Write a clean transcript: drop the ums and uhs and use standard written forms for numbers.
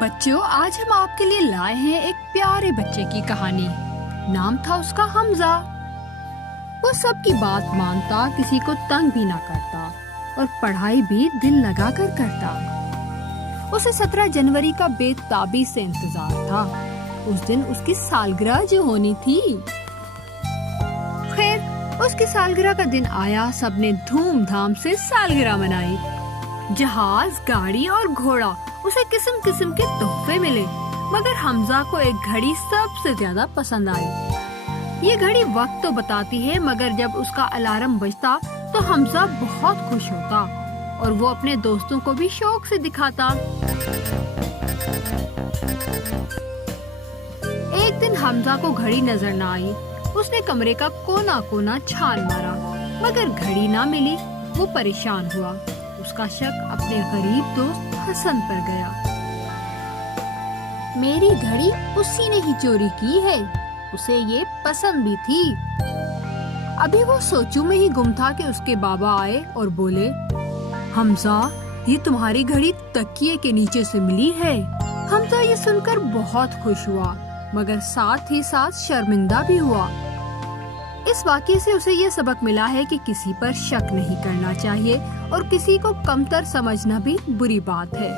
بچوں، آج ہم آپ کے لیے لائے ہیں ایک پیارے بچے کی کہانی۔ نام تھا اس کا حمزہ۔ وہ سب کی بات مانتا، کسی کو تنگ بھی نہ کرتا اور پڑھائی بھی دل لگا کر کرتا۔ اسے 17 جنوری کا بے تابی سے انتظار تھا۔ اس دن اس کی سالگرہ جو ہونی تھی۔ خیر، اس کی سالگرہ کا دن آیا۔ سب نے دھوم دھام سے سالگرہ منائی۔ جہاز، گاڑی اور گھوڑا، اسے قسم قسم کے تحفے ملے، مگر حمزہ کو ایک گھڑی سب سے زیادہ پسند آئی۔ یہ گھڑی وقت تو بتاتی ہے، مگر جب اس کا الارم بجتا تو حمزہ بہت خوش ہوتا اور وہ اپنے دوستوں کو بھی شوق سے دکھاتا۔ ایک دن حمزہ کو گھڑی نظر نہ آئی۔ اس نے کمرے کا کونا کونا چھان مارا، مگر گھڑی نہ ملی۔ وہ پریشان ہوا۔ اس کا شک اپنے غریب دوست حسن پر گیا۔ میری گھڑی اسی نے ہی چوری کی ہے، اسے یہ پسند بھی تھی۔ ابھی وہ سوچوں میں ہی گم تھا کہ اس کے بابا آئے اور بولے، حمزہ، یہ تمہاری گھڑی تکیے کے نیچے سے ملی ہے۔ حمزہ یہ سن کر بہت خوش ہوا، مگر ساتھ ہی ساتھ شرمندہ بھی ہوا۔ اس واقعے سے اسے یہ سبق ملا ہے کہ کسی پر شک نہیں کرنا چاہیے اور کسی کو کمتر سمجھنا بھی بری بات ہے۔